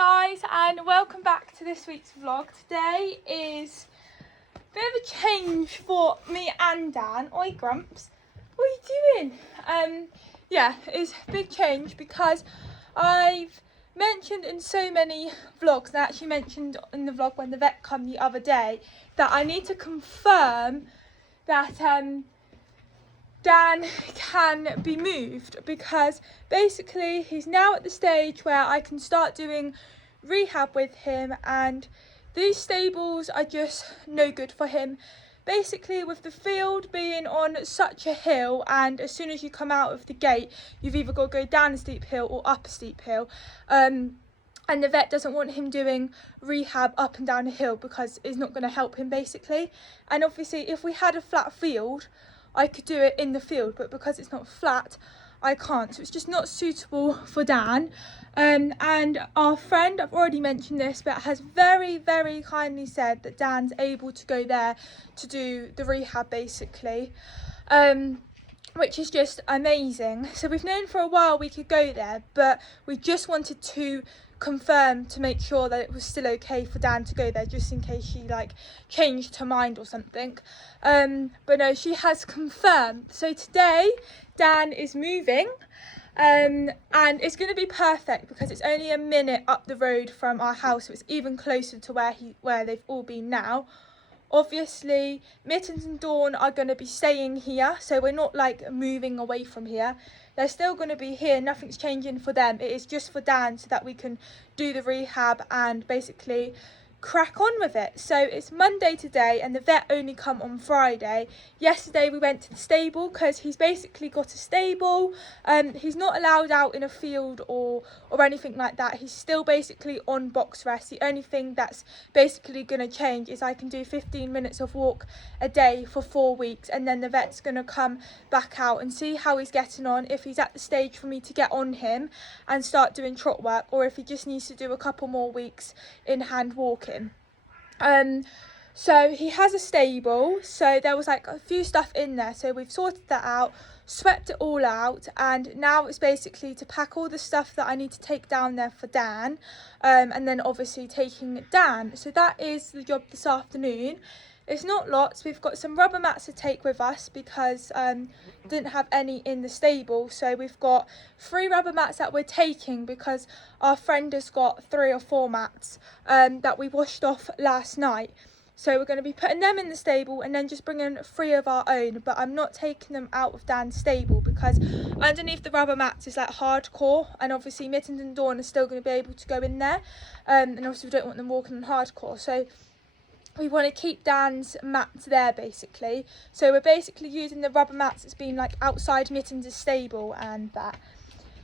guys, and welcome back to this week's vlog. Today is a bit of a change for me and Dan. Oi Grumps, what are you doing? Yeah, it's a big change because I've mentioned in so many vlogs, and I actually mentioned in the vlog when the vet come the other day, that I need to confirm that Dan can be moved, because basically he's now at the stage where I can start doing rehab with him, and these stables are just no good for him. Basically, with the field being on such a hill, and as soon as you come out of the gate you've either got to go down a steep hill or up a steep hill, and the vet doesn't want him doing rehab up and down a hill because it's not going to help him basically. And obviously if we had a flat field I could do it in the field, but because it's not flat I can't, so it's just not suitable for Dan. And our friend, I've already mentioned this, but has very kindly said that Dan's able to go there to do the rehab basically, which is just amazing. So we've known for a while we could go there, but we just wanted to confirm to make sure that it was still okay for Dan to go there, just in case she like changed her mind or something. But no, she has confirmed. So today Dan is moving, and it's going to be perfect because it's only a minute up the road from our house, so it's even closer to where they've all been now. Obviously Mittens and Dawn are going to be staying here, so we're not like moving away from here. They're still going to be here, nothing's changing for them. It is just for Dan, so that we can do the rehab and basically crack on with it. So it's Monday today and the vet only come on Friday. Yesterday we went to the stable because he's basically got a stable. He's not allowed out in a field or anything like that. He's still basically on box rest. The only thing that's basically going to change is I can do 15 minutes of walk a day for 4 weeks, and then the vet's going to come back out and see how he's getting on, if he's at the stage for me to get on him and start doing trot work, or if he just needs to do a couple more weeks in hand walking. So he has a stable, so there was like a few stuff in there, so we've sorted that out, swept it all out, and now it's basically to pack all the stuff that I need to take down there for Dan, and then obviously taking Dan. So that is the job this afternoon. It's not lots. We've got some rubber mats to take with us because didn't have any in the stable, so we've got 3 rubber mats that we're taking because our friend has got 3 or 4 mats that we washed off last night. So we're going to be putting them in the stable and then just bringing 3 of our own, but I'm not taking them out of Dan's stable because underneath the rubber mats is like hardcore, and obviously Mittens and Dawn are still going to be able to go in there, and obviously we don't want them walking on hardcore, so we want to keep Dan's mats there basically. So we're basically using the rubber mats that's been like outside Mittens' stable and that.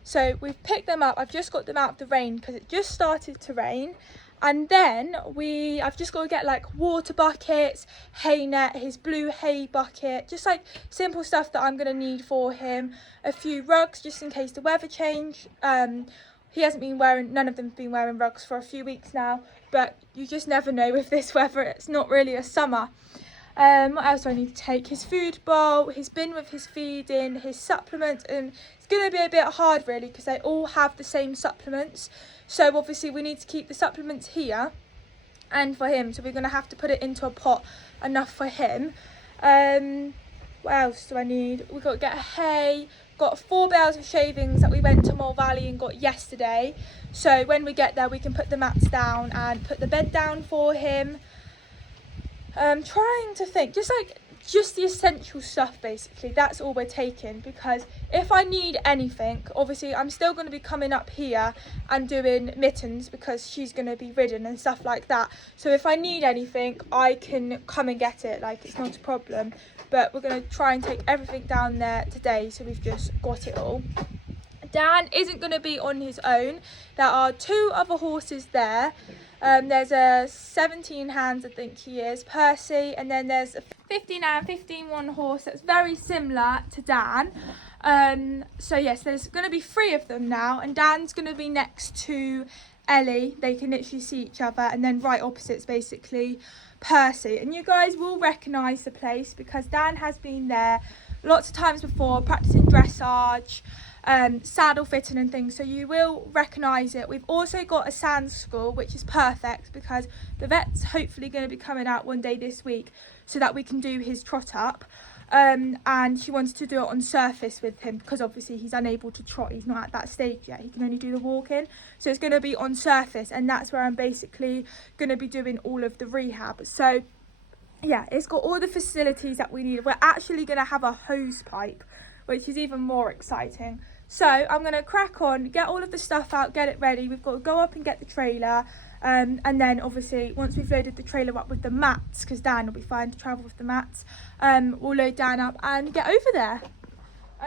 So we've picked them up. I've just got them out of the rain because it just started to rain. And then I've just got to get like water buckets, hay net, his blue hay bucket, just like simple stuff that I'm going to need for him. A few rugs just in case the weather change. He hasn't been wearing, none of them have been wearing rugs for a few weeks now, but you just never know with this weather. It's not really a summer. What else do I need to take? His food bowl, his bin with his feed in, his supplements, and it's going to be a bit hard really because they all have the same supplements. So obviously we need to keep the supplements here and for him, so we're going to have to put it into a pot enough for him. What else do I need? We've got to get hay. Got 4 bales of shavings that we went to Mole Valley and got yesterday, so when we get there we can put the mats down and put the bed down for him. Trying to think, just the essential stuff basically, that's all we're taking, because if I need anything, obviously I'm still going to be coming up here and doing Mittens because she's going to be ridden and stuff like that, so if I need anything I can come and get it, like it's not a problem. But we're going to try and take everything down there today, so we've just got it all. Dan isn't going to be on his own. There are 2 other horses there. There's a 17 hands, I think he is, Percy, and then there's a 15 and 15-1 horse that's very similar to Dan. So yes, there's going to be 3 of them now, and Dan's going to be next to Ellie. They can literally see each other, and then right opposites basically Percy. And you guys will recognise the place because Dan has been there lots of times before practicing dressage, saddle fitting and things, so you will recognise it. We've also got a sand school, which is perfect because the vet's hopefully going to be coming out one day this week so that we can do his trot up. And she wanted to do it on surface with him because obviously he's unable to trot, he's not at that stage yet, he can only do the walking, so it's going to be on surface, and that's where I'm basically going to be doing all of the rehab. So yeah, it's got all the facilities that we need. We're actually going to have a hose pipe, which is even more exciting. So I'm going to crack on, get all of the stuff out, get it ready. We've got to go up and get the trailer, and then obviously once we've loaded the trailer up with the mats, because Dan will be fine to travel with the mats, we'll load Dan up and get over there.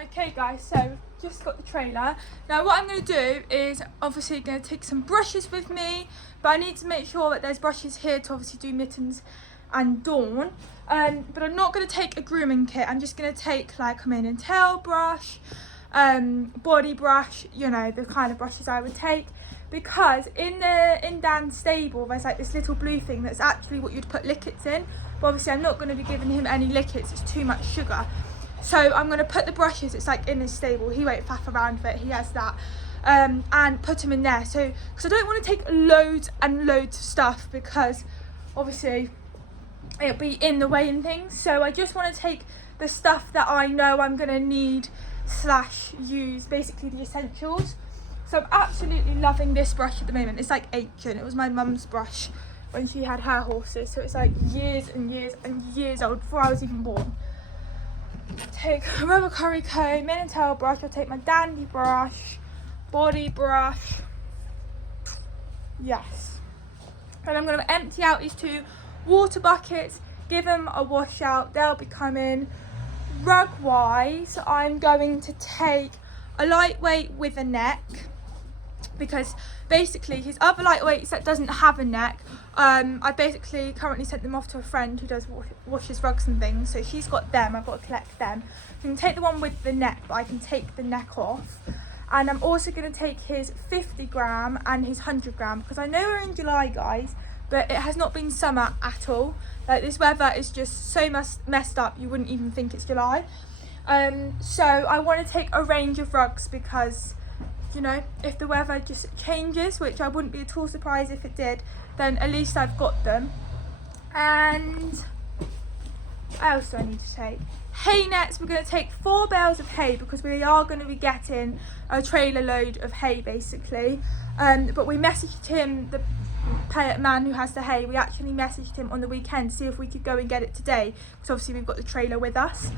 Okay guys, so just got the trailer. Now what I'm going to do is obviously going to take some brushes with me, but I need to make sure that there's brushes here to obviously do Mittens and Dawn, but I'm not going to take a grooming kit. I'm just going to take like a mane and tail brush, body brush, you know, the kind of brushes I would take, because in Dan's stable there's like this little blue thing that's actually what you'd put liquits in, but obviously I'm not going to be giving him any liquits, it's too much sugar. So I'm going to put the brushes, it's like in his stable, he won't faff around with it, he has that, and put them in there. So because I don't want to take loads and loads of stuff, because obviously it'll be in the way and things, so I just want to take the stuff that I know I'm going to need / use, basically the essentials. So I'm absolutely loving this brush at the moment. It's like ancient, it was my mum's brush when she had her horses, so it's like years and years and years old, before I was even born. Take a rubber curry comb, mane and tail brush, I'll take my dandy brush, body brush, yes, and I'm going to empty out these 2 water buckets, give them a wash out, they'll be coming. Rug wise, I'm going to take a lightweight with a neck, because basically his other lightweights that doesn't have a neck, I basically currently sent them off to a friend who does washes rugs and things, so she's got them, I've got to collect them. I can take the one with the neck, but I can take the neck off. And I'm also going to take his 50 gram and his 100 gram, because I know we're in July guys, but it has not been summer at all. Like, this weather is just so messed up, you wouldn't even think it's July. So I want to take a range of rugs, because, you know, if the weather just changes, which I wouldn't be at all surprised if it did, then at least I've got them. And what else do I need to take? Hay nets, we're going to take 4 bales of hay, because we are going to be getting a trailer load of hay basically. But we messaged him, the man who has the hay, we actually messaged him on the weekend to see if we could go and get it today, because obviously we've got the trailer with us,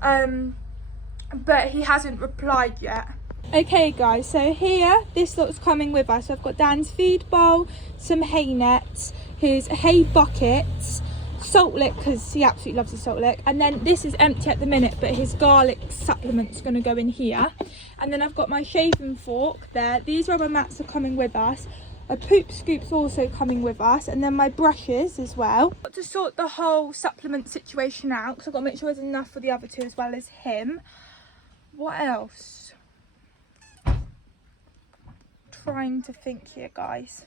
but he hasn't replied yet. Okay guys, so here this lot's coming with us. So I've got Dan's feed bowl, some hay nets, his hay buckets, salt lick, because he absolutely loves his salt lick, and then this is empty at the minute, but his garlic supplement's going to go in here. And then I've got my shaving fork there, these rubber mats are coming with us, a poop scoop's also coming with us, and then my brushes as well. Got to sort the whole supplement situation out, because I've got to make sure there's enough for the other 2 as well as him. What else? Trying to think here guys.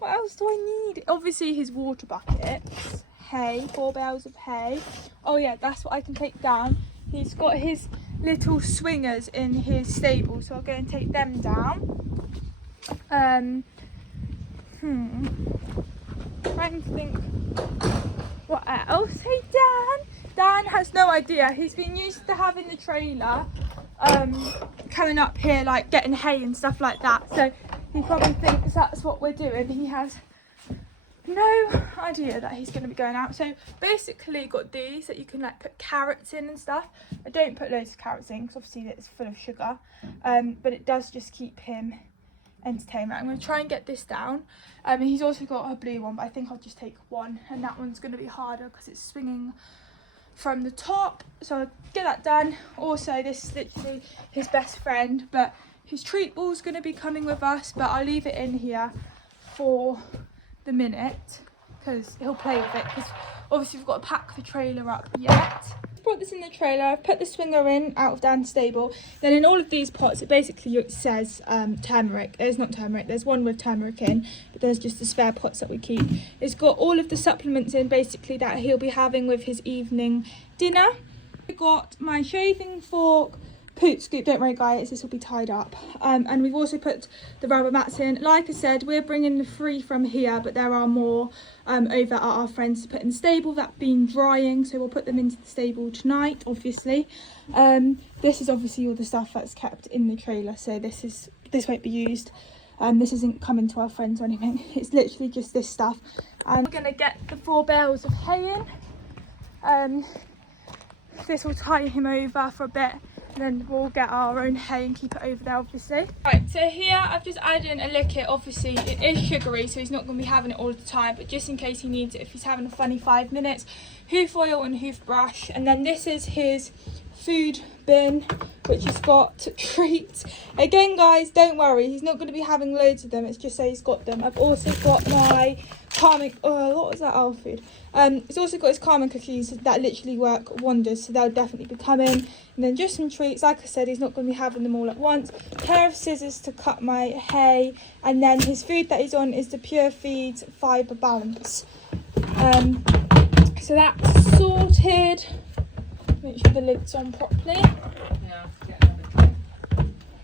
What else do I need? Obviously his water buckets, hay, 4 bales of hay. Oh yeah, that's what I can take down. He's got his little swingers in his stable, so I'll go and take them down. Trying to think what else. Hey Dan has no idea. He's been used to having the trailer coming up here, like getting hay and stuff like that, so he probably thinks that's what we're doing. He has no idea that he's going to be going out. So basically got these that you can like put carrots in and stuff. I don't put loads of carrots in because obviously it's full of sugar, but it does just keep him entertained. I'm going to try and get this down. He's also got a blue one, but I think I'll just take one, and that one's going to be harder because it's swinging from the top, so I'll get that done. Also, this is literally his best friend, but his treat ball's going to be coming with us, but I'll leave it in here for the minute because he'll play with it, because obviously we've got to pack the trailer up yet. Brought this in the trailer, I've put the swinger in out of Dan's stable. Then in all of these pots it basically says turmeric. There's not turmeric, there's one with turmeric in, but there's just the spare pots that we keep. It's got all of the supplements in basically that he'll be having with his evening dinner. I got my shaving fork, poop scoop, don't worry guys, this will be tied up. And we've also put the rubber mats in. Like I said, we're bringing the 3 from here, but there are more over at our friends to put in the stable that been drying, so we'll put them into the stable tonight, obviously. This is obviously all the stuff that's kept in the trailer, so this won't be used. This isn't coming to our friends or anything, it's literally just this stuff. And we're gonna get the 4 bales of hay in. This will tie him over for a bit, and then we'll get our own hay and keep it over there, obviously. Right, so here I've just added in a liquid. Obviously it is sugary, so he's not going to be having it all the time, but just in case he needs it, if he's having a funny 5 minutes, hoof oil and hoof brush. And then this is his food bin, which has got treats. Again guys, don't worry, he's not going to be having loads of them, it's just so he's got them. I've also got my calming, what was that, food. It's also got his calming cookies that literally work wonders, so they'll definitely be coming. And then just some treats. Like I said, he's not going to be having them all at once. A pair of scissors to cut my hay, and then his food that he's on is the Pure Feeds Fibre Balance. So that's sorted. Make sure the lid's on properly.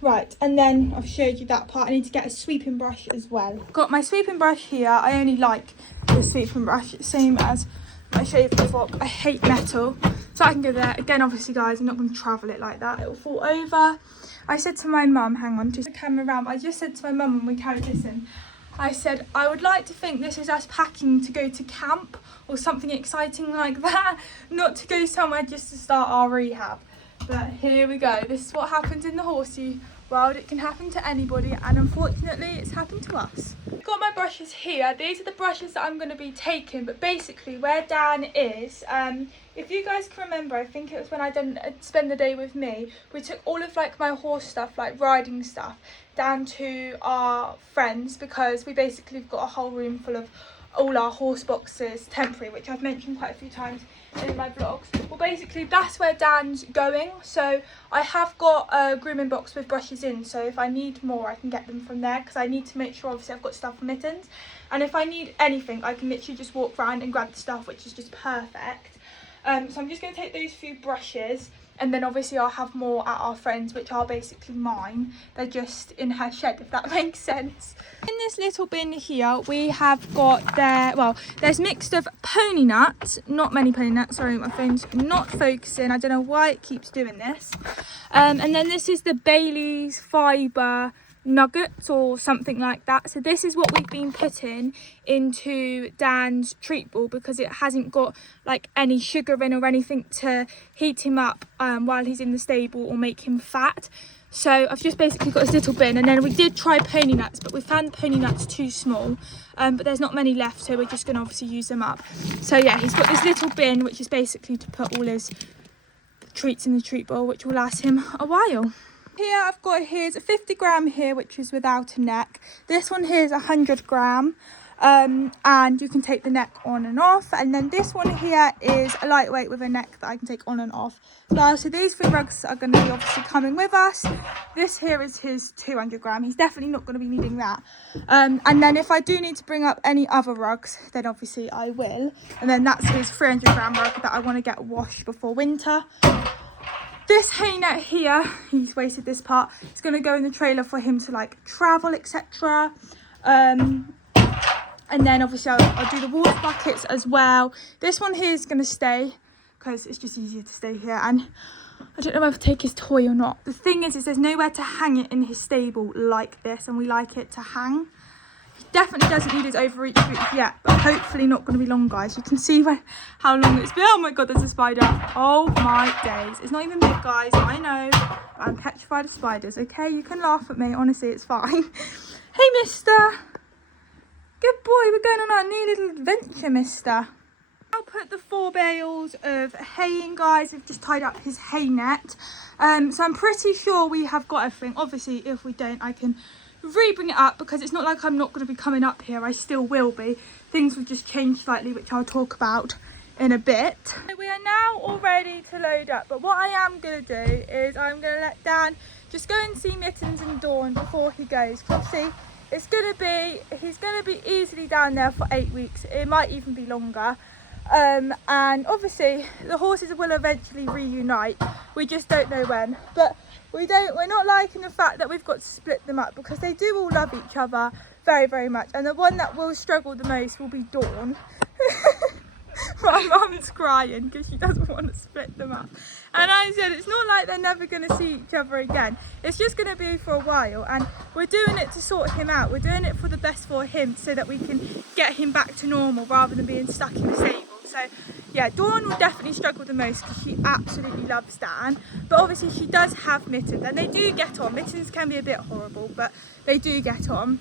Right, and then I've showed you that part. I need to get a sweeping brush as well. Got my sweeping brush here. I only like the sweeping brush, same as my shaving fork. I hate metal, so I can go there. Again, obviously guys, I'm not going to travel it like that, it will fall over. I said to my mum, hang on, just the camera around, but I just said to my mum when we carried this in, I said, I would like to think this is us packing to go to camp or something exciting like that, not to go somewhere just to start our rehab. But here we go, this is what happens in the horsey world. It can happen to anybody, and unfortunately it's happened to us. I've got my brushes here. These are the brushes that I'm going to be taking, but basically where Dan is, if you guys can remember, I think it was when I didn't spend the day with me, we took all of like my horse stuff, like riding stuff, down to our friends, because we basically have got a whole room full of all our horse boxes, temporary, which I've mentioned quite a few times in my vlogs. Well, basically that's where Dan's going, so I have got a grooming box with brushes in, so if I need more I can get them from there, because I need to make sure obviously I've got stuff for mittens, and if I need anything I can literally just walk around and grab the stuff, which is just perfect. So I'm just going to take those few brushes, and then obviously I'll have more at our friends, which are basically mine. They're just in her shed, if that makes sense. In this little bin here, we have got there's mixed of pony nuts, not many pony nuts, sorry, my phone's not focusing. I don't know why it keeps doing this. And then this is the Bailey's Fibre nuggets or something like that. So this is what we've been putting into Dan's treat ball, because it hasn't got like any sugar in or anything to heat him up while he's in the stable or make him fat. So I've just basically got this little bin, and then we did try pony nuts, but we found the pony nuts too small, but there's not many left, so we're just going to obviously use them up. So yeah, he's got this little bin which is basically to put all his treats in the treat bowl, which will last him a while. Here I've got here's a 50 gram here, which is without a neck. This one here is 100 gram, and you can take the neck on and off. And then this one here is a lightweight with a neck that I can take on and off. So these 3 rugs are going to be obviously coming with us. This here is his 200 gram. He's definitely not going to be needing that. And then if I do need to bring up any other rugs, then obviously I will. And then that's his 300 gram rug that I want to get washed before winter. This hay net here, he's wasted this part, it's going to go in the trailer for him to like travel, etc. And then obviously I'll do the water buckets as well. This one here is going to stay because it's just easier to stay here, and I don't know whether to take his toy or not. The thing is there's nowhere to hang it in his stable like this, and we like it to hang. He definitely doesn't need his overreach boots yet, but hopefully not going to be long, guys. You can see how long it's been. Oh my god, there's a spider. Oh my days. It's not even big, guys, I know. I'm petrified of spiders, okay? You can laugh at me, honestly, it's fine. Hey, mister. Good boy, we're going on our new little adventure, mister. I'll put the 4 bales of hay in, guys. I've just tied up his hay net. So I'm pretty sure we have got everything. Obviously, if we don't, I can re-bring it up, because it's not like I'm not going to be coming up here. I still will be. Things will just change slightly, which I'll talk about in a bit. We are now all ready to load up, but what I am going to do is I'm going to let Dan just go and see Mittens and Dawn before he goes. Obviously, he's going to be easily down there for 8 weeks. It might even be longer. And obviously the horses will eventually reunite, we just don't know when. But we're not liking the fact that we've got to split them up, because they do all love each other very, very much, and the one that will struggle the most will be Dawn. My mum's crying because she doesn't want to split them up, and I said it's not like they're never going to see each other again, it's just going to be for a while, and we're doing it to sort him out, we're doing it for the best for him, so that we can get him back to normal rather than being stuck in the stable. So yeah, Dawn will definitely struggle the most because she absolutely loves Dan, but obviously she does have Mittens, and they do get on. Mittens can be a bit horrible, but they do get on.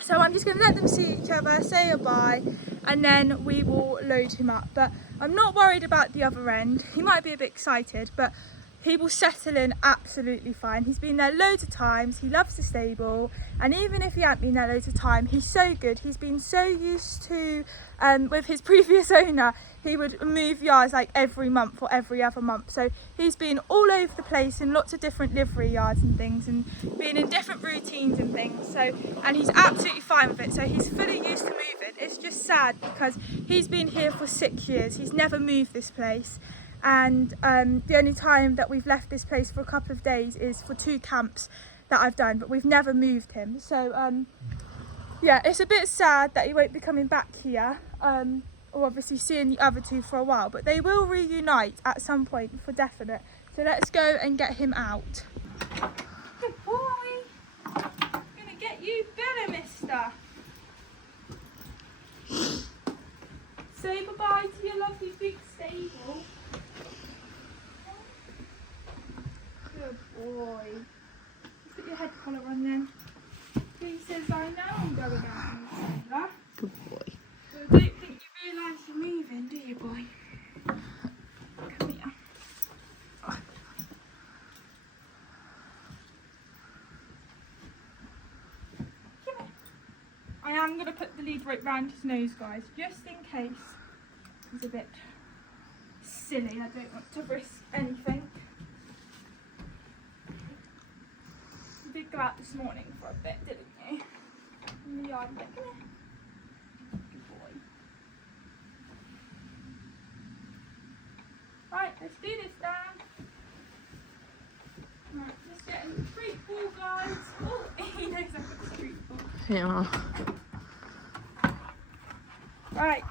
So I'm just going to let them see each other, say goodbye, and then we will load him up. But I'm not worried about the other end. He might be a bit excited, but he will settle in absolutely fine. He's been there loads of times, he loves the stable, and even if he hasn't been there loads of time, he's so good. He's been so used to, with his previous owner, he would move yards like every month or every other month. So he's been all over the place in lots of different livery yards and things, and been in different routines and things. So, and he's absolutely fine with it. So he's fully used to moving. It's just sad because he's been here for 6 years. He's never moved this place. And the only time that we've left this place for a couple of days is for 2 camps that I've done, but we've never moved him. So yeah, it's a bit sad that he won't be coming back here, or obviously seeing the other 2 for a while, but they will reunite at some point for definite. So let's go and get him out. Good boy. I'm gonna get you better, mister. Say goodbye to your lovely big stable. Good boy. Put your head collar on then. He says, I know I'm going out in the sailor. Good boy. So I don't think you realise you're moving, do you, boy? Come here. Come here. I am going to put the lead rope round his nose, guys, just in case he's a bit silly. I don't want to risk anything. You did go out this morning for a bit, didn't you? In the yard, like, come here. Good boy. Right, let's do this, Dan. Right, just getting the street ball, guys. Oh, he knows I've got the street ball. Yeah. Right,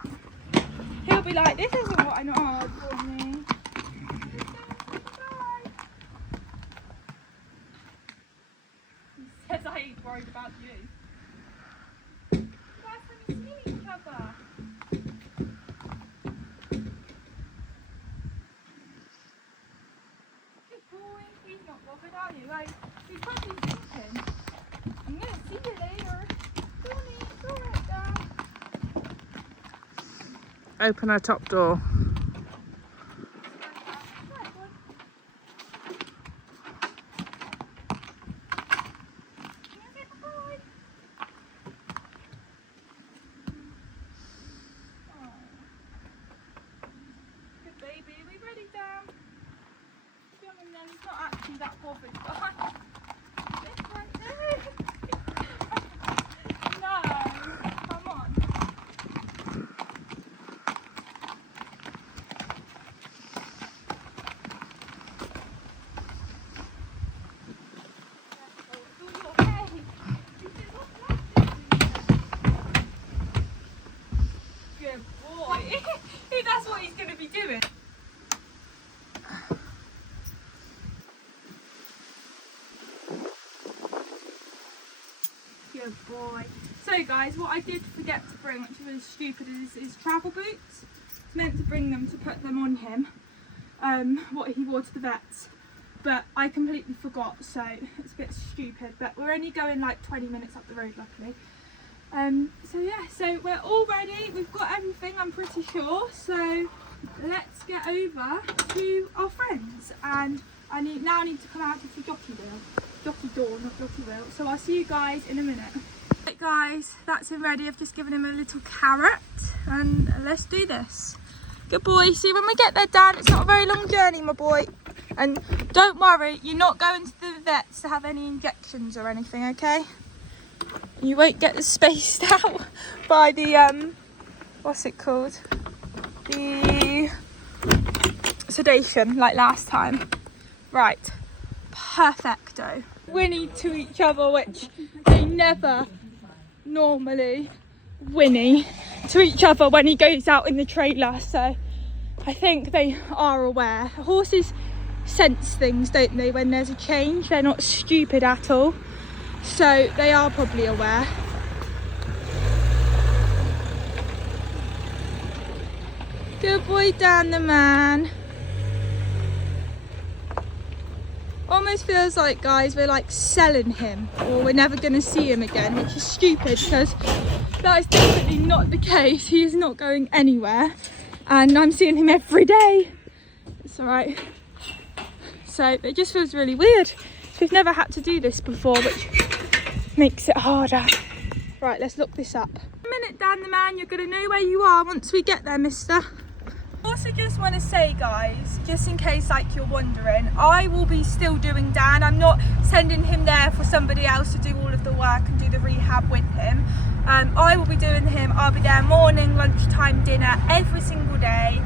he'll be like, this isn't what I know. Oh, poor me. He says I ain't worried about you. You guys haven't seen each other. Good boy, he's not bothered, are you? Like, he's probably thinking, I'm gonna see you later. Johnny, go right down. Open our top door. Good baby, are we ready, Dan? Come on then, he's not actually that bothered. Behind. This one, no, come on. Good boy. That's what he's going to be doing. Good boy. So guys, what I did forget to bring, which was stupid, is travel boots. It's meant to bring them to put them on him, what he wore to the vets, but I completely forgot, so it's a bit stupid, but we're only going like 20 minutes up the road, luckily. So yeah, so we're all ready, we've got everything, I'm pretty sure, so let's get over to our friends, and I now need to come out of the jockey door, not jockey wheel, so I'll see you guys in a minute. Right guys, that's him ready. I've just given him a little carrot, and let's do this. Good boy. See, when we get there, Dan, it's not a very long journey, my boy, and don't worry, you're not going to the vets to have any injections or anything, okay? You won't get spaced out by the what's it called, the sedation like last time. Right, perfecto. Whinny to each other, which they never normally whinny to each other when he goes out in the trailer, so I think they are aware. Horses sense things, don't they, when there's a change? They're not stupid at all, so they are probably aware. Good boy, Dan the man. Almost feels like, guys, we're like selling him, or we're never going to see him again, which is stupid because that is definitely not the case. He is not going anywhere, and I'm seeing him every day. It's all right. So it just feels really weird. We've never had to do this before, which makes it harder. Right, let's look this up. A minute, Dan the man, you're going to know where you are once we get there, mister. Also just want to say, guys, just in case like you're wondering, I will be still doing Dan. I'm not sending him there for somebody else to do all of the work and do the rehab with him. I will be doing him. I'll be there morning, lunchtime, dinner, every single day.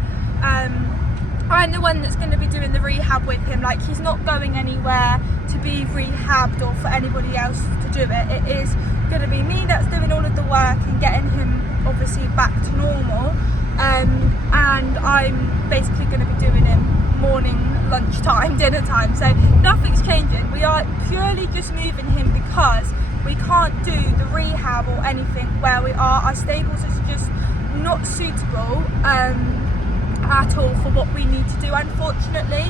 I'm the one that's going to be doing the rehab with him. Like, he's not going anywhere to be rehabbed or for anybody else to do it. It is going to be me that's doing all of the work and getting him obviously back to normal. And I'm basically going to be doing him morning, lunchtime, dinner time. So nothing's changing. We are purely just moving him because we can't do the rehab or anything where we are. Our stables is just not suitable at all for what we need to do, unfortunately.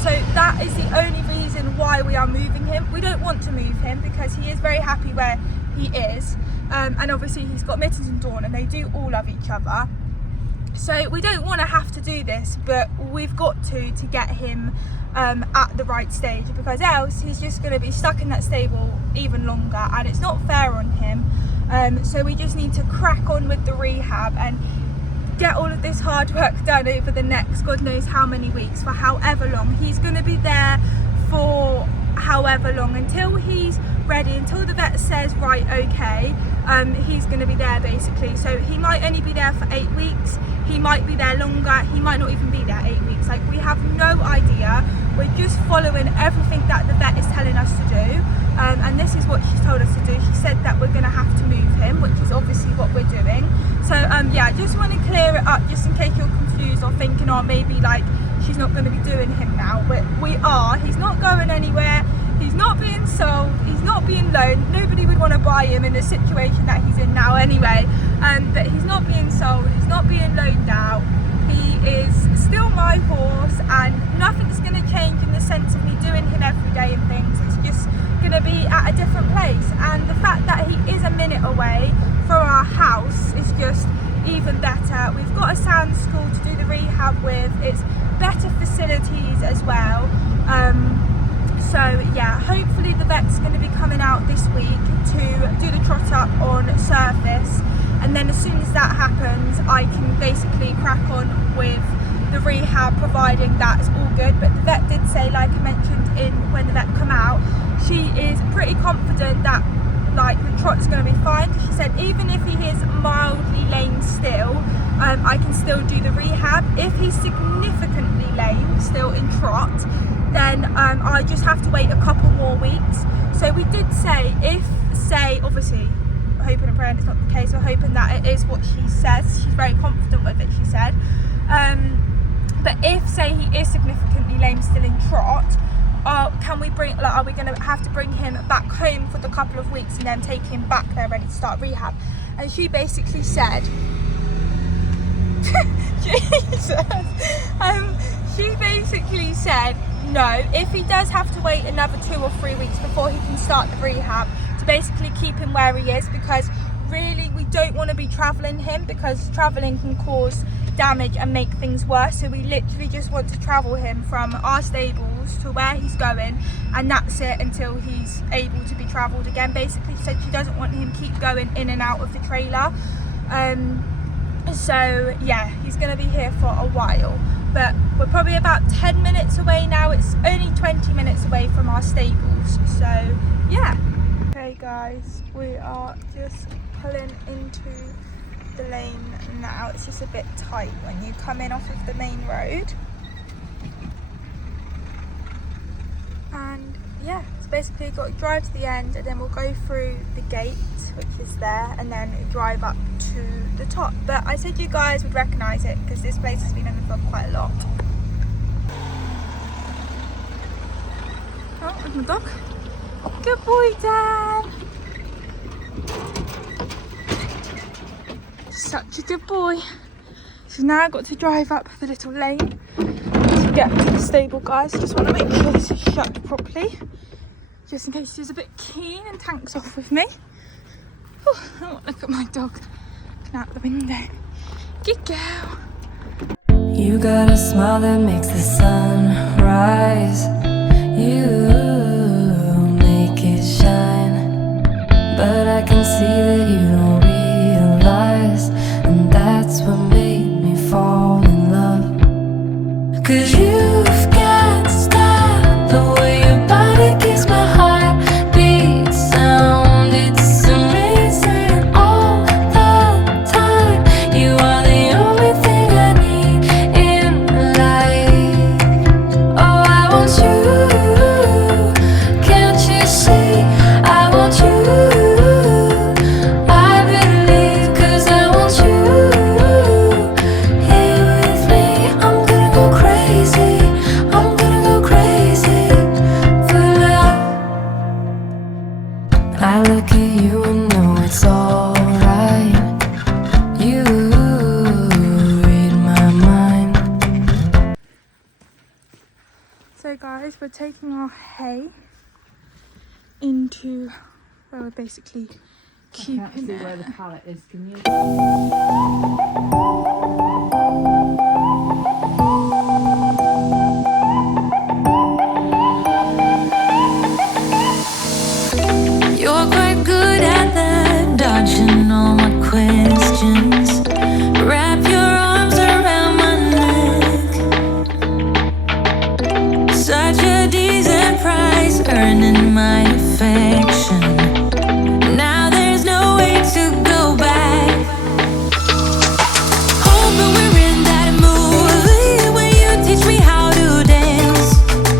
So that is the only reason why we are moving him. We don't want to move him because he is very happy where he is, and obviously he's got Mittens and Dawn and they do all love each other. So we don't want to have to do this, but we've got to get him at the right stage, because else he's just going to be stuck in that stable even longer, and it's not fair on him. So we just need to crack on with the rehab and get all of this hard work done over the next God knows how many weeks, for however long. He's going to be there for however long, until he's ready, until the vet says right, okay, he's going to be there basically. So he might only be there for 8 weeks, he might be there longer, he might not even be there 8 weeks. Like, we have no idea. We're just following everything that the vet is telling us to do, and this is what she's told us to do. She said that we're going to have to move him, which is obviously what we're doing. So yeah, I just want to clear it up, just in case you're confused or thinking, oh, maybe like she's not going to be doing him now. But we are. He's not going anywhere. He's not being sold, he's not being loaned. Nobody would want to buy him in the situation that he's in now anyway. But he's not being sold, he's not being loaned out. He is still my horse, and nothing's going to change in the sense of me doing him every day and things. It's just going to be at a different place. And the fact that he is a minute away from our house is just even better. We've got a sound school to do the rehab with. It's better facilities as well. So yeah, hopefully the vet's going to be coming out this week to do the trot up on surface, and then as soon as that happens I can basically crack on with the rehab, providing that's all good. But the vet did say, like I mentioned in when the vet come out, she is pretty confident that like the trot's going to be fine. She said even if he is mildly lame still, I can still do the rehab. If he's significantly lame still in trot, then I just have to wait a couple more weeks. So we did say, if say, obviously hoping and praying it's not the case, we're hoping that it is what she says. She's very confident with it, she said. But if say he is significantly lame still in trot, can we bring, like, are we going to have to bring him back home for the couple of weeks and then take him back there ready to start rehab? And she basically said, Jesus, she basically said no, if he does have to wait another 2 or 3 weeks before he can start the rehab, to basically keep him where he is, because really we don't want to be travelling him, because travelling can cause damage and make things worse. So we literally just want to travel him from our stables to where he's going, and that's it until he's able to be travelled again. Basically said she doesn't want him keep going in and out of the trailer. So yeah, he's going to be here for a while, but we're probably about 10 minutes away now. It's only 20 minutes away from our stables, so yeah. Okay guys, we are just pulling into the lane now. It's just a bit tight when you come in off of the main road. And yeah, so basically you've got to drive to the end and then we'll go through the gate, which is there, and then drive up to the top. But I said you guys would recognise it because this place has been in the vlog quite a lot. Oh, there's my dog. Good boy, Dan. Such a good boy. So now I've got to drive up the little lane to get to the stable, guys. Just want to make sure this is shut properly, just in case he's a bit keen and tanks off with me. Oh, look at my dog looking out the window. Good girl. You got a smile that makes the sun rise. You make it shine, but I can see that you don't realize, and that's what made me fall in love. 'Cause you've got style, the way your body keeps my heart beat sound. It's amazing all the time. You are the only thing I need in life. Oh, I want you, can't you see? I want you, I believe, 'cause I want you here with me. I'm gonna go crazy, I'm gonna go crazy for love. I look at you and know it's alright. You read my mind. So guys, we're taking our hay into where we're basically keeping it. where the pallet is, can you? You're quite good at that, dodging all my questions. Wrap your arms around my neck. Such a decent price, earning my affection. Now there's no way to go back. Hoping we're in that movie where you teach me how to dance,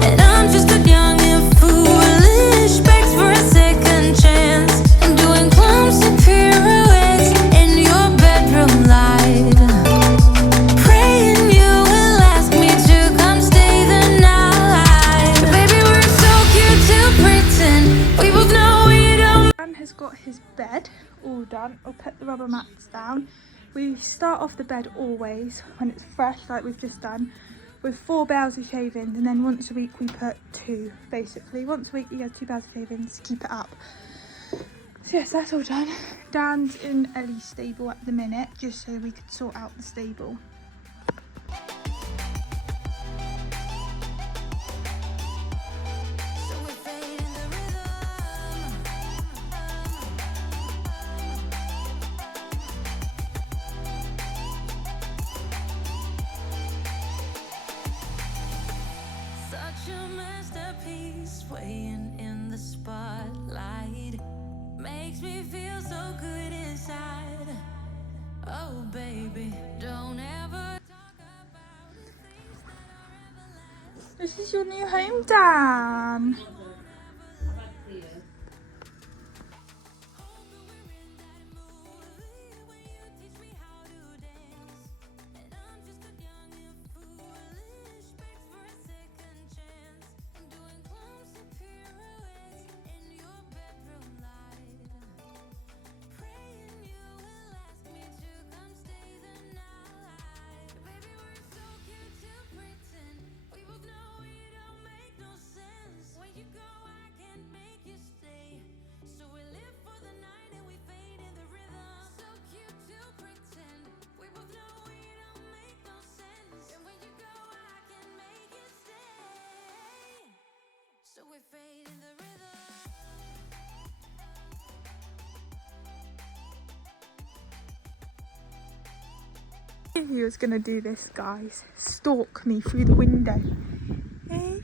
and I'm just a young and foolish, begs for a second chance. I'm doing clumsy pirouettes in your bedroom light, praying you will ask me to come stay the night. Baby, we're so cute to pretend we both know we don't. Dan has got his bed all done. I'll put the rubber mats down. We start off the bed always when it's fresh, like we've just done, with 4 bales of shavings, and then once a week we put 2, basically. Once a week you get 2 bales of shavings, keep it up. So yes, that's all done. Dan's in Ellie's stable at the minute, just so we could sort out the stable. So we're fading the rhythm. Such a masterpiece, swaying in the spotlight, makes me feel so good inside. Oh baby, don't ever talk about the things that are everlasting. This is your new home, Dan. So we fade in the rhythm. He was gonna do this, guys. Stalk me through the window. Hey.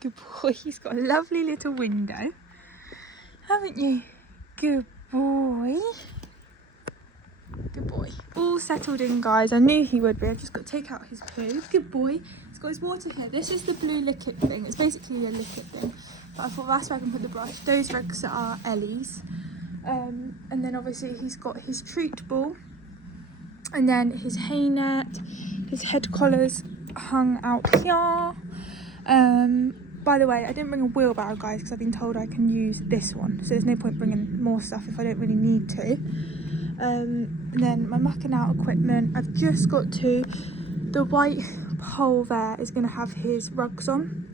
Good boy. He's got a lovely little window, haven't you? Good boy. Good boy. All settled in, guys. I knew he would be. I've just got to take out his poo. Good boy. He's got his water here. This is the blue liquid thing. It's basically a liquid thing. But I thought that's where I can put the brush. Those regs are Ellie's. And then obviously he's got his treat ball. And then his hay net. His head collars hung out here. By the way, I didn't bring a wheelbarrow, guys, because I've been told I can use this one. So there's no point bringing more stuff if I don't really need to. And then my mucking out equipment. I've just got to, the white pole there is going to have his rugs on.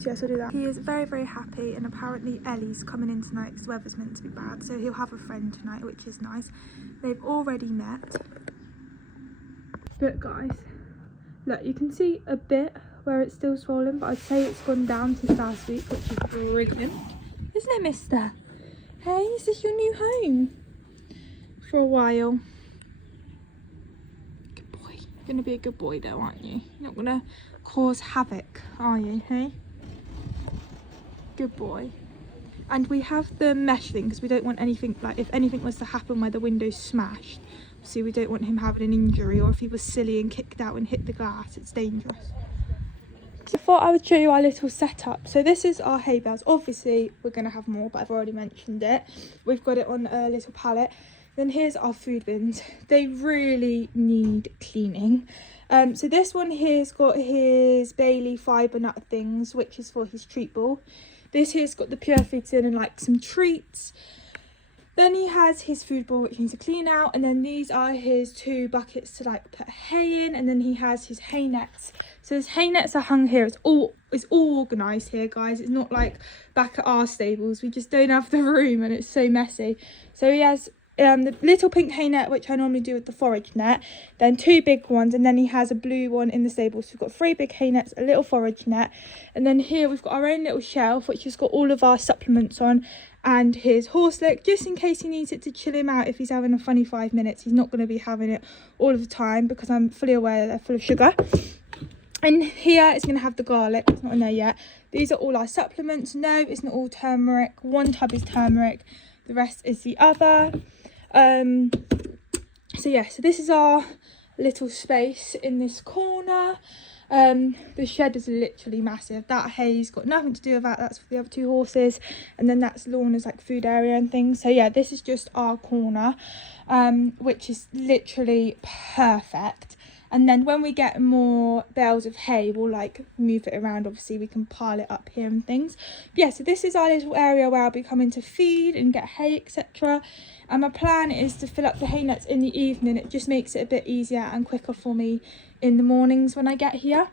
So yes, I'll do that. He is very, very happy, and apparently Ellie's coming in tonight because the weather's meant to be bad. So he'll have a friend tonight, which is nice. They've already met. But guys, look, you can see a bit where it's still swollen, but I'd say it's gone down since last week, which is brilliant. Isn't it, mister? Hey, is this your new home? For a while. Good boy. You're going to be a good boy though, aren't you? You're not going to cause havoc, are you, hey? Good boy. And we have the mesh thing because we don't want anything, like if anything was to happen where the window's smashed, so we don't want him having an injury, or if he was silly and kicked out and hit the glass, it's dangerous. I thought I would show you our little setup. So this is our hay bales. Obviously we're going to have more, but I've already mentioned it. We've got it on a little pallet. Then here's our food bins. They really need cleaning. So this one here's got his Bailey fibre nut things, which is for his treat ball. This here's got the pure foods in and like some treats. Then he has his food ball, which he needs to clean out, and then these are his 2 buckets to like put hay in, and then he has his hay nets. So his hay nets are hung here. It's all organised here, guys. It's not like back at our stables. We just don't have the room, and it's so messy. So he has the little pink hay net, which I normally do with the forage net, then 2 big ones, and then he has a blue one in the stable. So we've got 3 big hay nets, a little forage net, and then here we've got our own little shelf, which has got all of our supplements on, and his horse lick, just in case he needs it to chill him out if he's having a funny 5 minutes. He's not going to be having it all of the time because I'm fully aware that they're full of sugar. And here it's going to have the garlic. It's not in there yet. These are all our supplements. No, it's not all turmeric. 1 tub is turmeric. The rest is the other. So yeah, so this is our little space in this corner. The shed is literally massive. That hay's got nothing to do with that. That's for the other 2 horses. And then that's Lorna's like food area and things. So yeah, this is just our corner, which is literally perfect. And then when we get more bales of hay, we'll like move it around. Obviously we can pile it up here and things. But yeah, so this is our little area where I'll be coming to feed and get hay, etc. And my plan is to fill up the hay nets in the evening. It just makes it a bit easier and quicker for me in the mornings when I get here.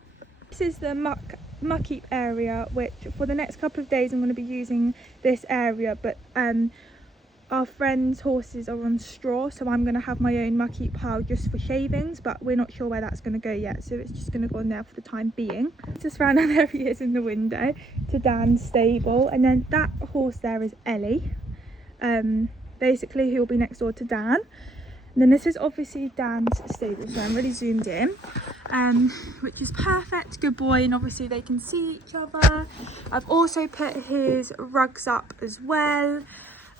This is the muck heap area, which for the next couple of days I'm going to be using this area, but our friends' horses are on straw, so I'm going to have my own muck heap pile just for shavings, but we're not sure where that's going to go yet, so it's just going to go in there for the time being. Just round out, there he is in the window, to Dan's stable, and then that horse there is Ellie, basically who will be next door to Dan. And then this is obviously Dan's stable, so I'm really zoomed in, which is perfect. Good boy, and obviously they can see each other. I've also put his rugs up as well.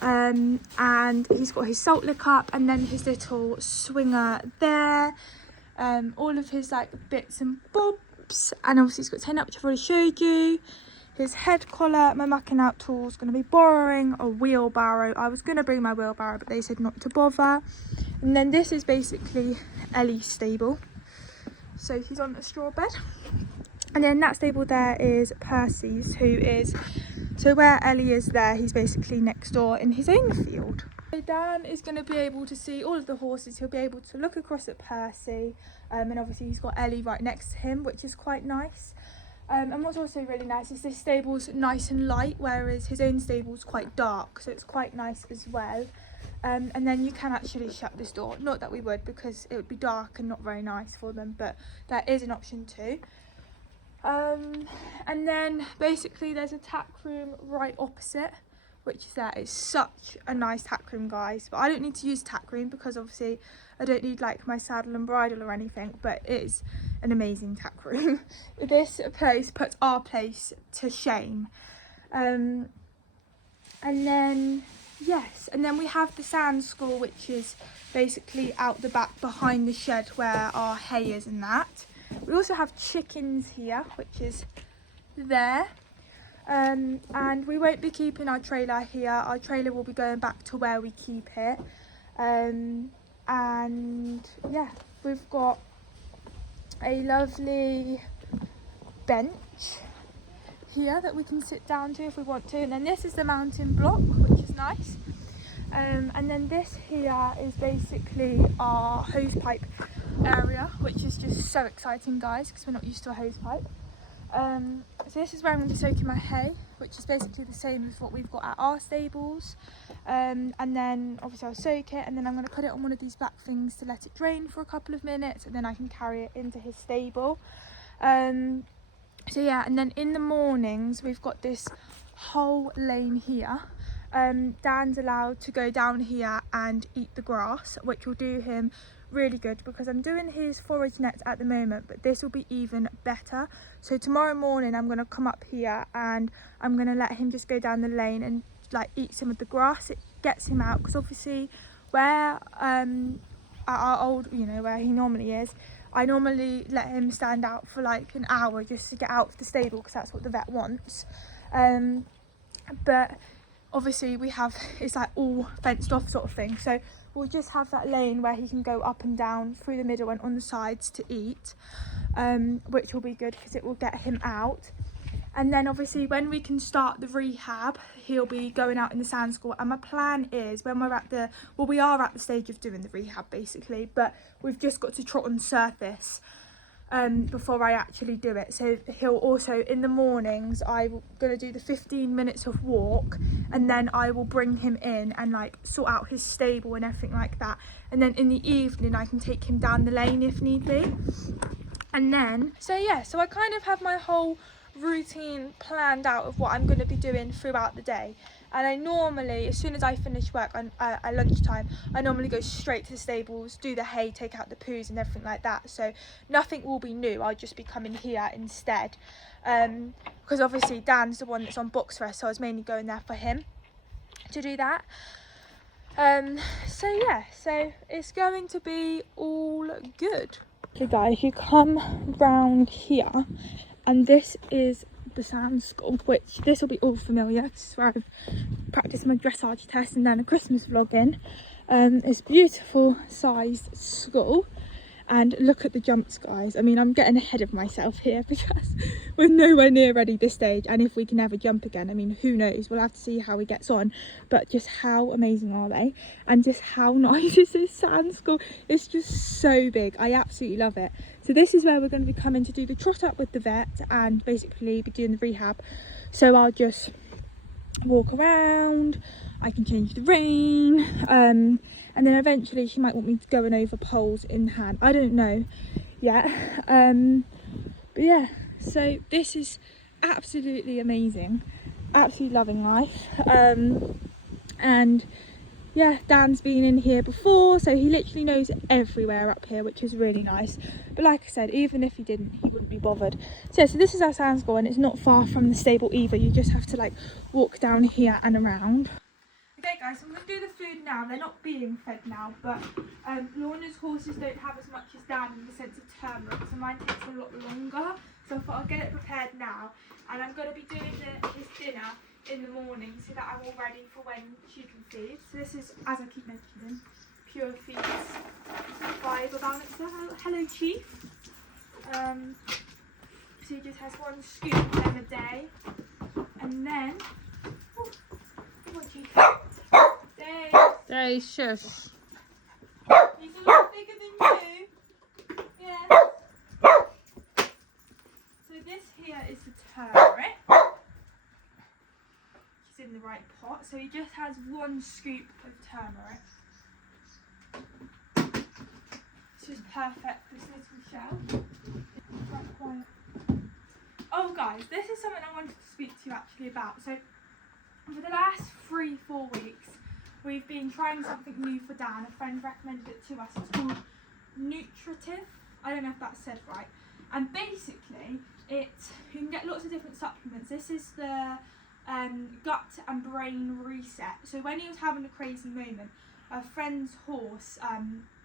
And he's got his salt lick up, and then his little swinger there, all of his like bits and bobs, and obviously he's got his hen up, which I've already showed you, his head collar. My mucking out tool's going to be borrowing a wheelbarrow. I was going to bring my wheelbarrow, but they said not to bother. And then this is basically Ellie's stable, so he's on a straw bed. And then that stable there is Percy's, who is, so where Ellie is there, he's basically next door in his own field. So Dan is going to be able to see all of the horses. He'll be able to look across at Percy, and obviously he's got Ellie right next to him, which is quite nice. And what's also really nice is this stable's nice and light, whereas his own stable's quite dark, so it's quite nice as well. And then you can actually shut this door. Not that we would, because it would be dark and not very nice for them, but that is an option too. And then basically there's a tack room right opposite, which is there. It's such a nice tack room, guys, but I don't need to use tack room because obviously I don't need like my saddle and bridle or anything, but it is an amazing tack room. This place puts our place to shame. And then, yes, and then we have the sand school, which is basically out the back behind the shed where our hay is and that. We also have chickens here, which is there. And we won't be keeping our trailer here. Our trailer will be going back to where we keep it. And yeah, we've got a lovely bench here that we can sit down to if we want to, and then this is the mountain block, which is nice. And then this here is basically our hose pipe area, which is just so exciting, guys, because we're not used to a hose pipe. So this is where I'm going to be soaking my hay, which is basically the same as what we've got at our stables. And then obviously I'll soak it, and then I'm going to put it on one of these black things to let it drain for a couple of minutes, and then I can carry it into his stable. So yeah, and then in the mornings we've got this whole lane here. Dan's allowed to go down here and eat the grass, which will do him really good, because I'm doing his forage nets at the moment, but this will be even better. So tomorrow morning I'm going to come up here and I'm going to let him just go down the lane and like eat some of the grass. It gets him out, because obviously where at our old, you know, where he normally is, I normally let him stand out for like an hour just to get out of the stable, because that's what the vet wants. But obviously we have, it's like all fenced off sort of thing, so we'll just have that lane where he can go up and down through the middle and on the sides to eat, which will be good because it will get him out. And then obviously when we can start the rehab, he'll be going out in the sand school. And my plan is when we're at the, well, we are at the stage of doing the rehab basically, but we've just got to trot on surface before I actually do it. So he'll also, in the mornings, I'm going to do the 15 minutes of walk, and then I will bring him in and like sort out his stable and everything like that. And then in the evening I can take him down the lane if need be. And then, so yeah, so I kind of have my whole routine planned out of what I'm going to be doing throughout the day. And I normally, as soon as I finish work at lunchtime, I normally go straight to the stables, do the hay, take out the poos and everything like that. So nothing will be new, I'll just be coming here instead. Because obviously Dan's the one that's on box rest, so I was mainly going there for him to do that. So yeah, so it's going to be all good. Okay guys, you come round here and this is the sand school, which this will be all familiar. This is where I've practiced my dressage test and then a Christmas vlog in. It's a beautiful sized school, and look at the jumps, guys. I mean, I'm getting ahead of myself here because we're nowhere near ready this stage, and if we can ever jump again, I mean, who knows, we'll have to see how he gets on. But just how amazing are they, and just how nice is this sand school? It's just so big, I absolutely love it. So this is where we're going to be coming to do the trot up with the vet and basically be doing the rehab. So I'll just walk around, I can change the rein, and then eventually she might want me to go and over poles in hand. I don't know yet. But yeah, so this is absolutely amazing. Absolutely loving life. And yeah, Dan's been in here before, so he literally knows everywhere up here, which is really nice. But like I said, even if he didn't, he wouldn't be bothered. So this is our sand school, and it's not far from the stable either. You just have to like walk down here and around. Okay guys, so I'm going to do the food now. They're not being fed now, but Lorna's horses don't have as much as Dan in the sense of turmeric, so mine takes a lot longer. So I thought I'll get it prepared now, and I'm going to be doing his dinner in the morning so that I'm all ready for when she can feed. So this is, as I keep mentioning, Pure Feeds Fibre Balancer. Hello Chief. So he just has one scoop of them a day, and then come on Chief. Say shush. He's a lot bigger than you. Yeah. So this here is the turmeric. He's in the right pot. So he just has one scoop of turmeric. This is perfect for this little shell. Quite quiet. Oh guys, this is something I wanted to speak to you actually about. So for the last 3-4 weeks, we've been trying something new for Dan. A friend recommended it to us. It's called Nutritive. I don't know if that's said right. And basically, you can get lots of different supplements. This is the gut and brain reset. So when he was having a crazy moment, a friend's horse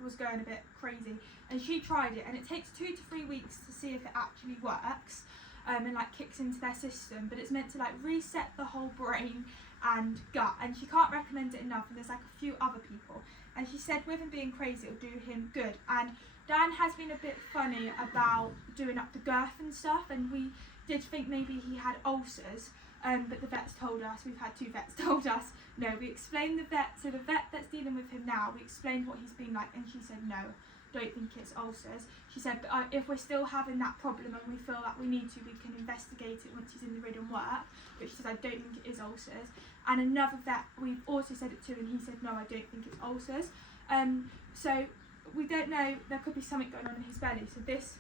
was going a bit crazy, and she tried it, and it takes 2 to 3 weeks to see if it actually works, and like kicks into their system, but it's meant to like reset the whole brain and gut, and she can't recommend it enough. And there's like a few other people, and she said with him being crazy it'll do him good. And Dan has been a bit funny about doing up the girth and stuff, and we did think maybe he had ulcers, but the vets told us, we've had 2 vets told us, no. We explained the vet, so the vet that's dealing with him now, we explained what he's been like, and she said no, don't think it's ulcers. She said, but if we're still having that problem and we feel like we need to, we can investigate it once he's in the ridden work. But she said, I don't think it is ulcers. And another vet we've also said it to, and he said, no, I don't think it's ulcers. So we don't know, there could be something going on in his belly, so this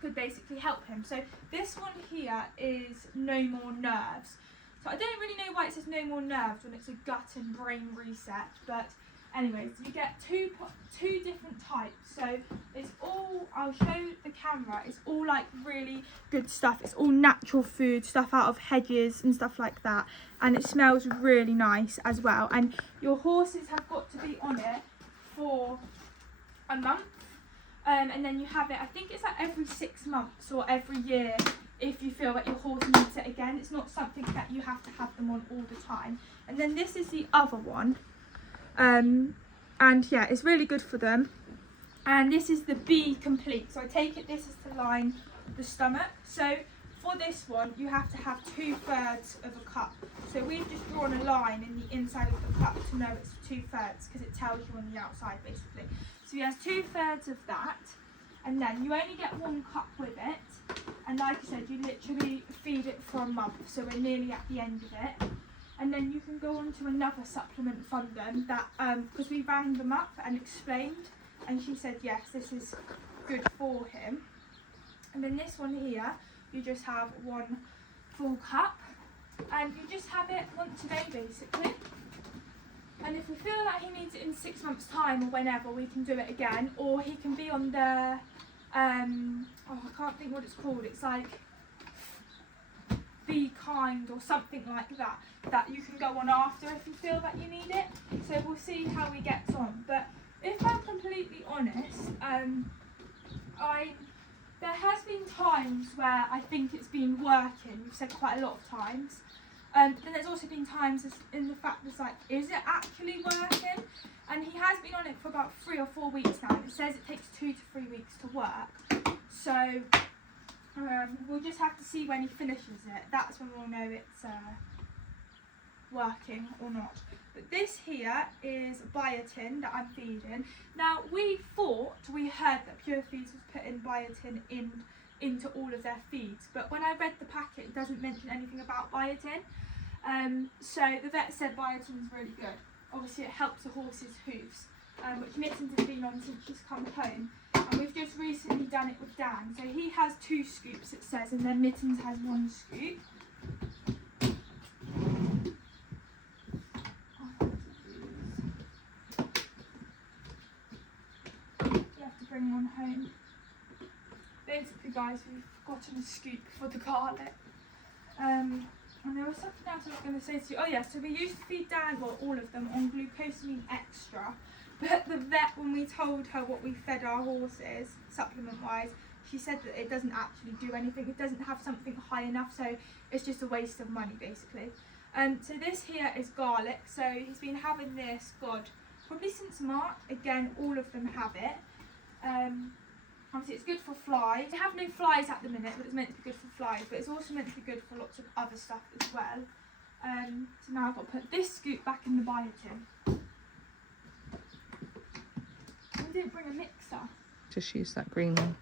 could basically help him. So this one here is no more nerves. So I don't really know why it says no more nerves when it's a gut and brain reset, but anyways, you get two different types. So it's all, I'll show the camera, it's all like really good stuff. It's all natural food, stuff out of hedges and stuff like that, and it smells really nice as well. And your horses have got to be on it for a month, and then you have it, I think it's like every 6 months or every year if you feel that your horse needs it again. It's not something that you have to have them on all the time. And then this is the other one, and yeah, it's really good for them. And this is the B complete, so I take it this is to line the stomach. So for this one you have to have 2/3 of a cup, so we've just drawn a line in the inside of the cup to know it's 2/3 because it tells you on the outside basically. So he has 2/3 of that, and then you only get 1 cup with it, and like I said, you literally feed it for a month, so we're nearly at the end of it. And then you can go on to another supplement from them that, because we rang them up and explained, and she said yes, this is good for him. And then this one here, you just have 1 full cup, and you just have it once a day basically. And if we feel like he needs it in 6 months time or whenever, we can do it again, or he can be on the I can't think what it's called, it's like Be Kind or something like that, that you can go on after if you feel that you need it. So we'll see how he gets on. But if I'm completely honest, there has been times where I think it's been working. We've said quite a lot of times. But then there's also been times in the fact that's like, is it actually working? And he has been on it for about 3 or 4 weeks now. It says it takes 2 to 3 weeks to work. So we'll just have to see when he finishes it. That's when we'll know it's working or not. But this here is biotin that I'm feeding. Now we heard that Pure Feeds was putting biotin into all of their feeds, but when I read the packet it doesn't mention anything about biotin. So the vet said biotin's really good. Obviously it helps the horse's hooves, which Mittens has been on since she's come home. And we've just recently done it with Dan. So he has 2 scoops, it says, and then Mittens has 1 scoop. You have to bring one home. Basically, guys, we've gotten a scoop for the garlic. And there was something else I was going to say to you. Oh yeah, so we used to feed Dan, well, all of them, on glucosamine extra. But the vet, when we told her what we fed our horses, supplement-wise, she said that it doesn't actually do anything. It doesn't have something high enough, so it's just a waste of money, basically. So this here is garlic. So he's been having this, God, probably since March. Again, all of them have it. Obviously, it's good for flies. We have no flies at the minute, but it's meant to be good for flies. But it's also meant to be good for lots of other stuff as well. So now I've got to put this scoop back in the biotin. I didn't bring a mixer. Just use that green one.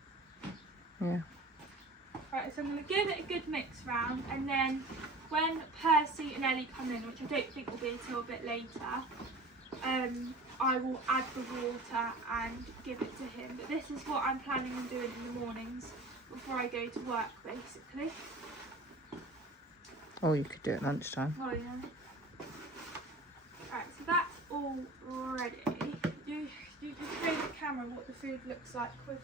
Yeah. Right, so I'm going to give it a good mix round, and then when Percy and Ellie come in, which I don't think will be until a bit later, I will add the water and give it to him. But this is what I'm planning on doing in the mornings before I go to work, basically. Oh, you could do it at lunchtime. Oh yeah. Right, so that's all ready. You just show the camera what the food looks like with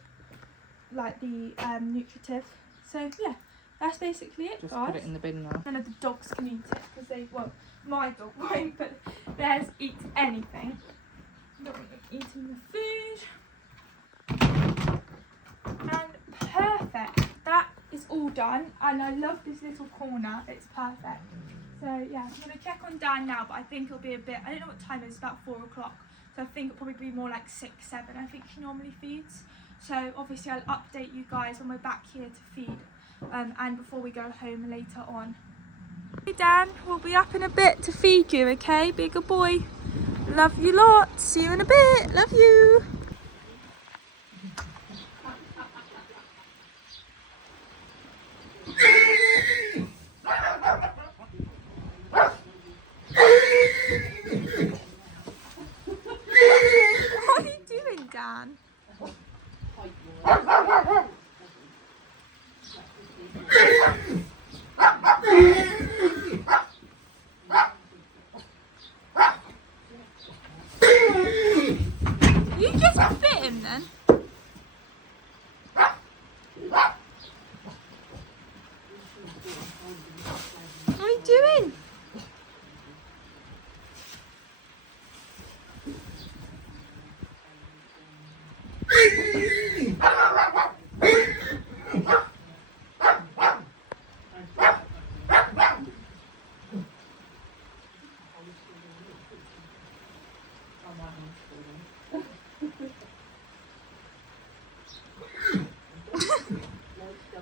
like the nutritive. So yeah, that's basically it, Just guys. put it in the bin now. None of the dogs can eat it because they, well, my dog won't, but theirs eat anything. Don't want them eating the food. And perfect. That is all done, and I love this little corner. It's perfect. So yeah, I'm gonna check on Dan now, but I think it'll be a bit. I don't know what time it is. About 4 o'clock. So I think it'll probably be more like 6, 7. I think she normally feeds. So obviously I'll update you guys when we're back here to feed, and before we go home later on. Hey Dan, we'll be up in a bit to feed you. Okay, be a good boy. Love you lots. See you in a bit. Love you. What are you doing, Dan? You just bit him then? What are you doing?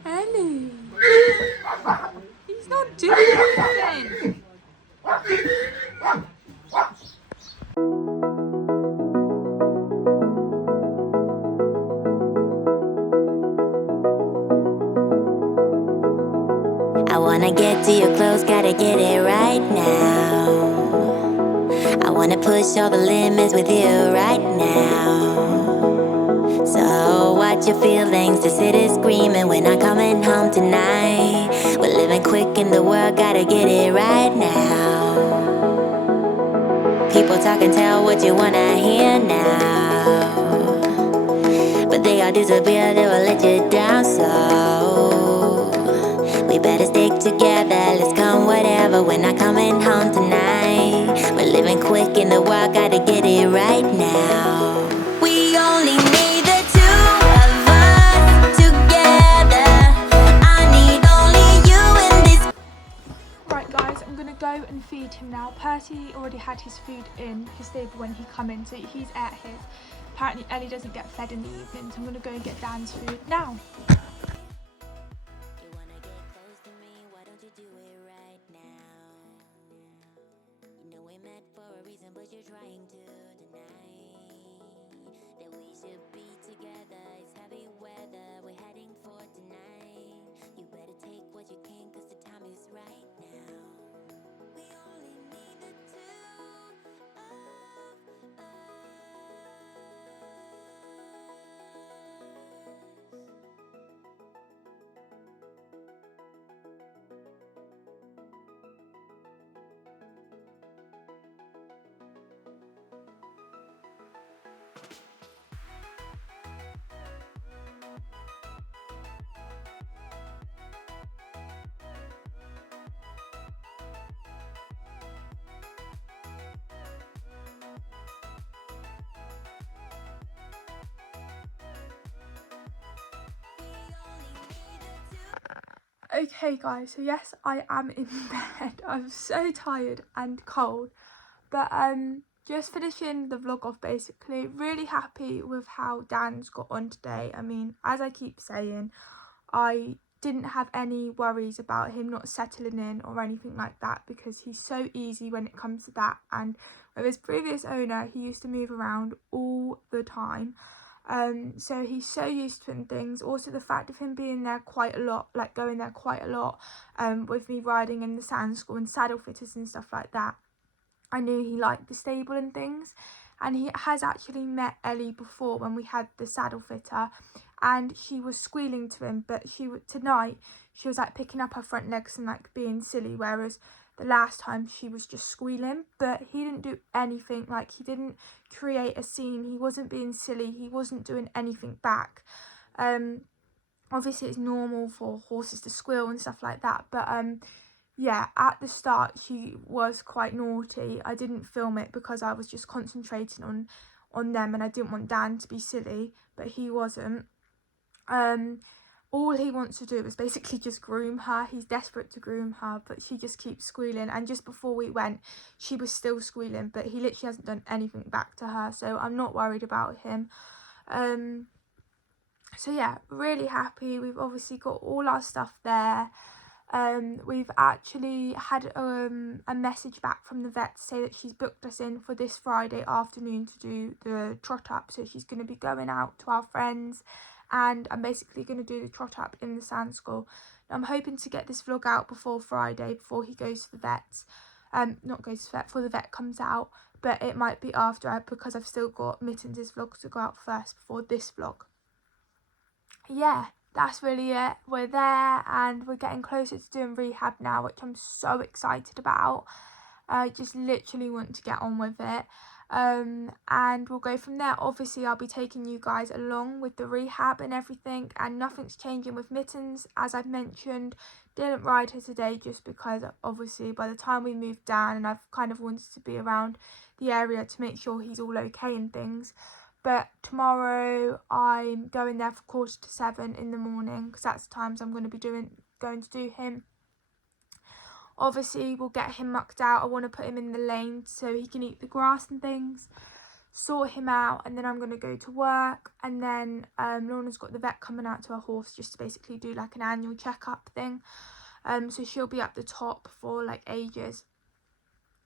Ellie, he's not doing anything. I wanna get to your clothes, gotta get it right now. I wanna push all the limits with you right now. So watch your feelings, the city's screaming, we're not coming home tonight. We're living quick in the world, gotta get it right now. People talk and tell what you wanna hear now, but they all disappear, they will let you down. So we better stick together, let's come whatever, we're not coming home tonight. We're living quick in the world, gotta get it right now. We only need the two of us together. I need only you in this. Right guys, I'm gonna go and feed him now. Percy already had his food in his stable when he come in, so he's at his. Apparently Ellie doesn't get fed in the evening, so I'm gonna go and get Dan's food now. You wanna get close to me, why don't you do it right now? You know we met for a reason, but you're trying to deny that we should be together. It's heavy weather, we're heading for tonight. You better take what you can, cause the time is right now. We only need the two of us. Okay guys, so yes, I am in bed. I'm so tired and cold, but just finishing the vlog off basically. Really happy with how Dan's got on today. I mean, as I keep saying, I didn't have any worries about him not settling in or anything like that, because he's so easy when it comes to that. And with his previous owner, he used to move around all the time. So he's so used to things. Also the fact of him being there quite a lot, like going there quite a lot, with me riding in the sand school and saddle fitters and stuff like that, I knew he liked the stable and things. And he has actually met Ellie before when we had the saddle fitter, and she was squealing to him, but tonight she was like picking up her front legs and like being silly, whereas the last time she was just squealing. But he didn't do anything, like he didn't create a scene, he wasn't being silly, he wasn't doing anything back. obviously it's normal for horses to squeal and stuff like that, but yeah, at the start she was quite naughty. I didn't film it because I was just concentrating on them, and I didn't want Dan to be silly, but he wasn't. All he wants to do is basically just groom her. He's desperate to groom her, but she just keeps squealing, and just before we went she was still squealing, but he literally hasn't done anything back to her, so I'm not worried about him. So yeah, really happy. We've obviously got all our stuff there. We've actually had a message back from the vet to say that she's booked us in for this Friday afternoon to do the trot up. So she's going to be going out to our friends, and I'm basically going to do the trot up in the sand school. I'm hoping to get this vlog out before Friday, before he goes to the vets. Not goes to the vet, before the vet comes out, but it might be after, because I've still got Mittens' vlog to go out first before this vlog. Yeah, that's really it. We're there and we're getting closer to doing rehab now, which I'm so excited about. I just literally want to get on with it. And we'll go from there. Obviously I'll be taking you guys along with the rehab and everything, and nothing's changing with Mittens. As I've mentioned, didn't ride her today just because obviously by the time we moved down, and I've kind of wanted to be around the area to make sure he's all okay and things. But tomorrow I'm going there for 6:45 in the morning, because that's the times I'm going to do him. Obviously we'll get him mucked out. I want to put him in the lane so he can eat the grass and things, sort him out, and then I'm going to go to work. And then Lorna's got the vet coming out to her horse just to basically do like an annual checkup thing. So she'll be up the top for like ages.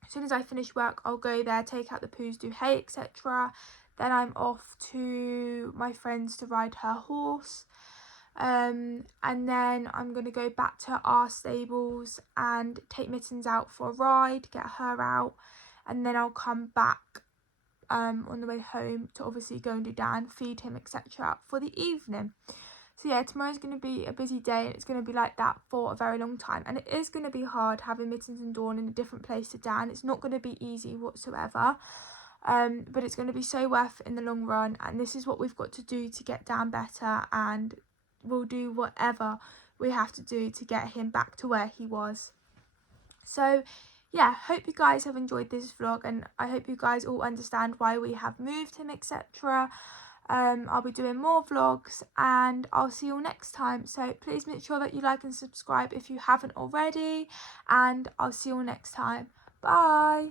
As soon as I finish work, I'll go there, take out the poos, do hay, etc. Then I'm off to my friend's to ride her horse. And then I'm going to go back to our stables and take Mittens out for a ride, get her out. And then I'll come back on the way home to obviously go and do Dan, feed him, etc. for the evening. So yeah, tomorrow's going to be a busy day, and it's going to be like that for a very long time. And it is going to be hard having Mittens and Dawn in a different place to Dan. It's not going to be easy whatsoever. But it's going to be so worth it in the long run, and this is what we've got to do to get Dan better, and we'll do whatever we have to do to get him back to where he was. So yeah, hope you guys have enjoyed this vlog, and I hope you guys all understand why we have moved him, etc. I'll be doing more vlogs, and I'll see you all next time. So please make sure that you like and subscribe if you haven't already, and I'll see you all next time. Bye.